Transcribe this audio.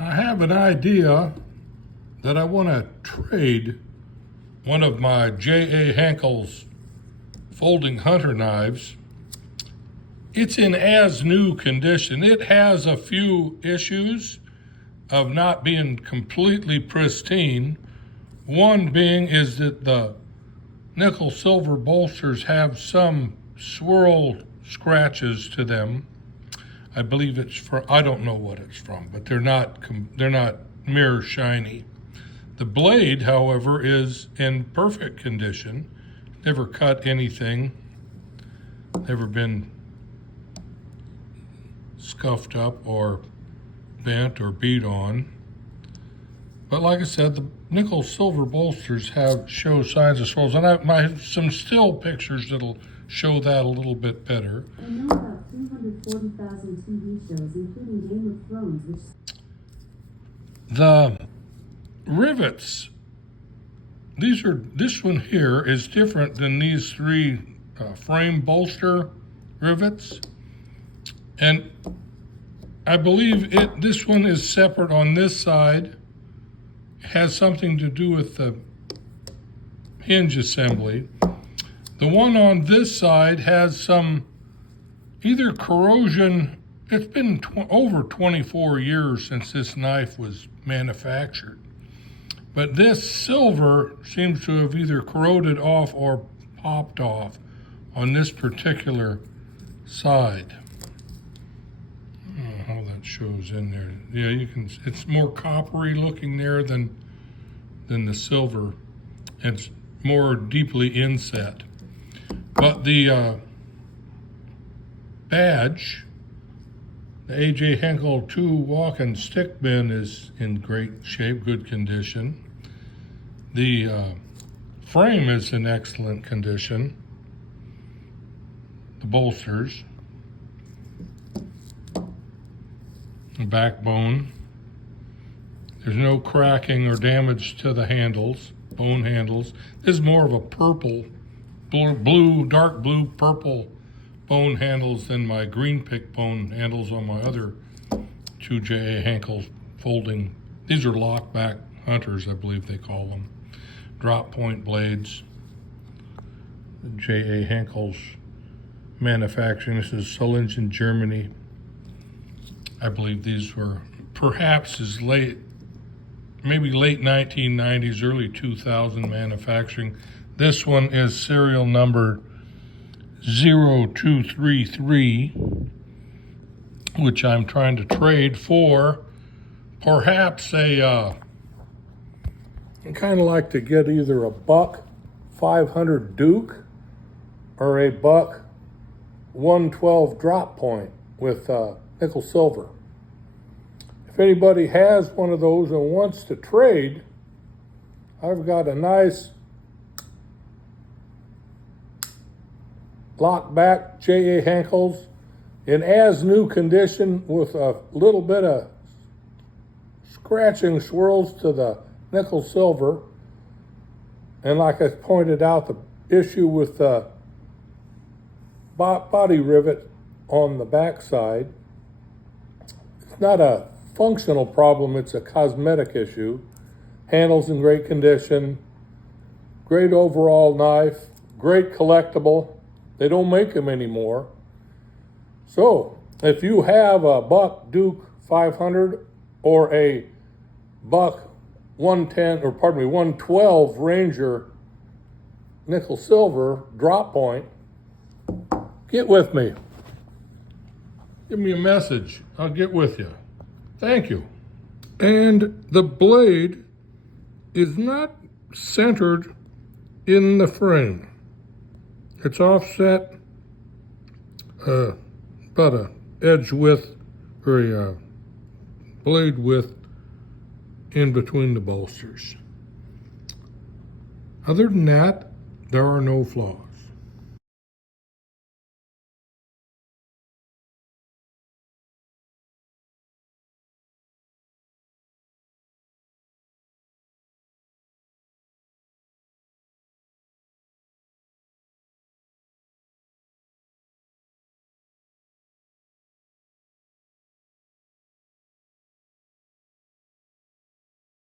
I have an idea that I want to trade one of my J.A. Henckels folding hunter knives. It's in as new condition. It has a few issues of not being completely pristine. One being is that the nickel silver bolsters have some swirl scratches to them. I believe it's from, I don't know what it's from, but they're not mirror shiny. The blade, however, is in perfect condition. Never cut anything. Never been scuffed up or bent or beat on. But like I said, the nickel silver bolsters show signs of swirls, and I have some still pictures that'll show that a little bit better. I know about 340,000 TV shows, including Game of Thrones, which... The rivets, this one here is different than these three frame bolster rivets. And I believe this one is separate on this side. It has something to do with the hinge assembly. The one on this side has some either corrosion. It's been over 24 years since this knife was manufactured. But this silver seems to have either corroded off or popped off on this particular side. I don't know how that shows in there. Yeah, you can. It's more coppery looking there than the silver. It's more deeply inset. But the badge, the A.J. Henckels 2 walk and stick bin, is in great shape, good condition. The frame is in excellent condition. The bolsters, the backbone. There's no cracking or damage to the handles, bone handles. This is more of a purple, blue, dark blue, purple bone handles than my green pick bone handles on my other two J.A. Henckels folding. These are lockback hunters, I believe they call them. Drop point blades. J.A. Henckels manufacturing. This is Zwilling in Germany. I believe these were perhaps maybe late 1990s, early 2000 manufacturing. This one is serial number 0233, which I'm trying to trade for perhaps I kind of like to get either a buck 500 Duke or a buck 112 drop point with nickel silver. If anybody has one of those and wants to trade, I've got a nice lockback J.A. Henckels in as new condition with a little bit of scratching swirls to the nickel silver. And like I pointed out, the issue with the body rivet on the back side, it's not a functional problem, it's a cosmetic issue. Handles in great condition, great overall knife, great collectible. They don't make them anymore. So if you have a buck Duke 500 or a buck 112 Ranger nickel silver drop point, get with me. Give me a message. I'll get with you. Thank you. And the blade is not centered in the frame. It's offset about a edge width or a blade width in between the bolsters. Other than that, there are no flaws.